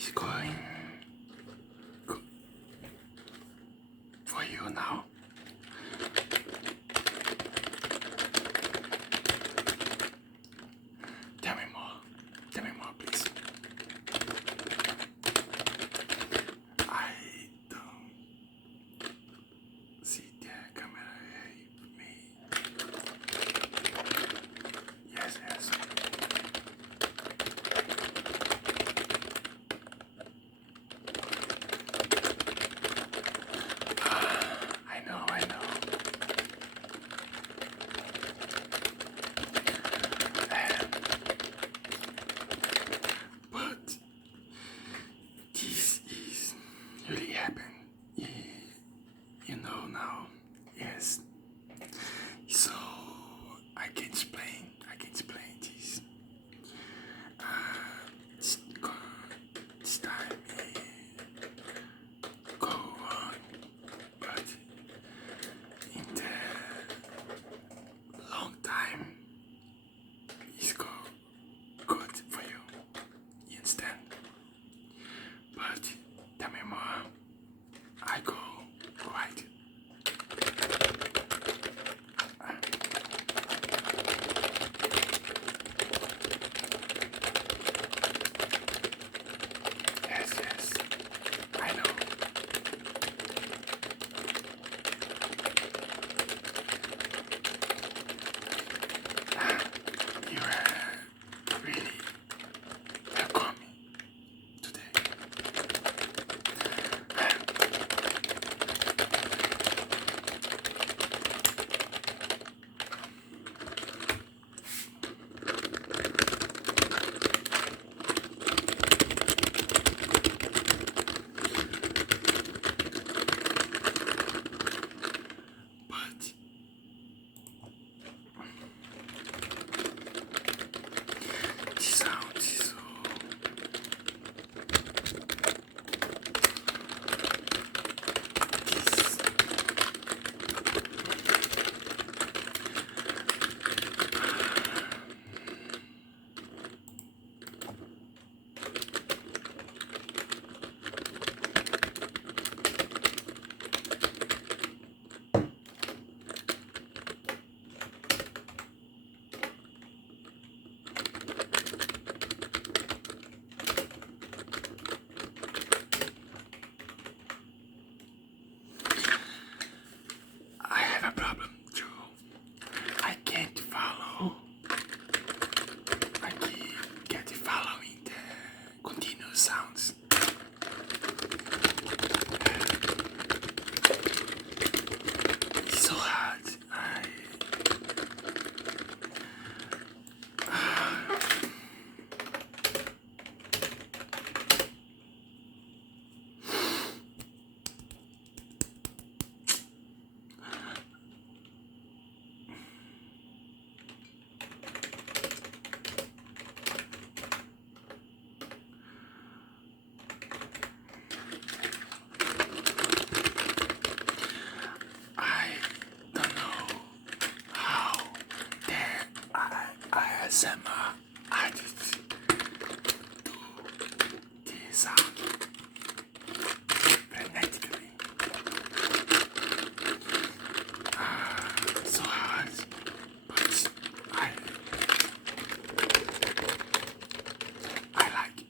is going for you now. Tell me more. Tell me more, please. I don't see the camera. Me. Yes, yes. I know. But this is really happened. You know now. Yes. So I can explain this. This time go on, but in the long time it's go good for you. You understand? But tell me more. I go right. Yes, I know. You really welcome me today. But the sound is so this I have a problem too. I can't follow. I can't get following the continuous sounds. It's so hard. I don't know how the ASMR artists do the sound frenetically. So hard, but I like it.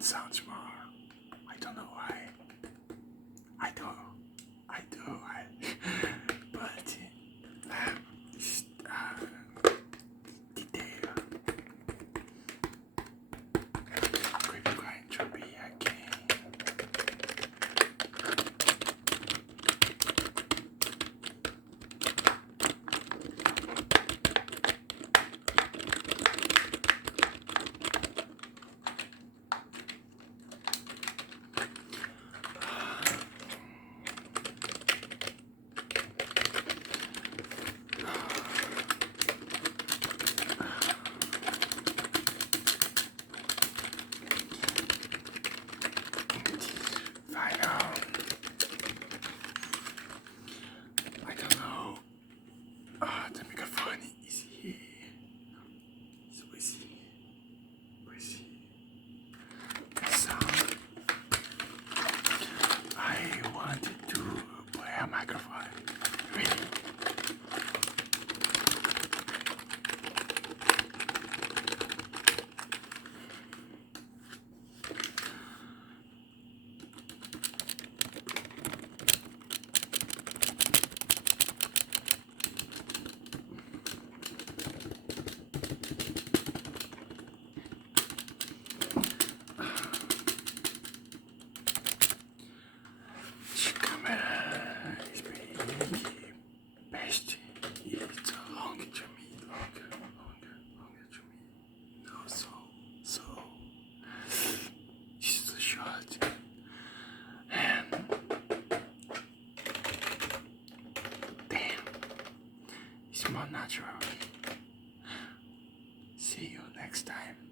one sounds more. I don't know why. I do. But detail. We're going to be again. Final. I don't know. The microphone is here. So we see. The sound. I wanted to play a microphone. Really. This camera is pretty best. It's longer to me, longer to me. No, so this is a shot, and damn, it's more natural. See you next time.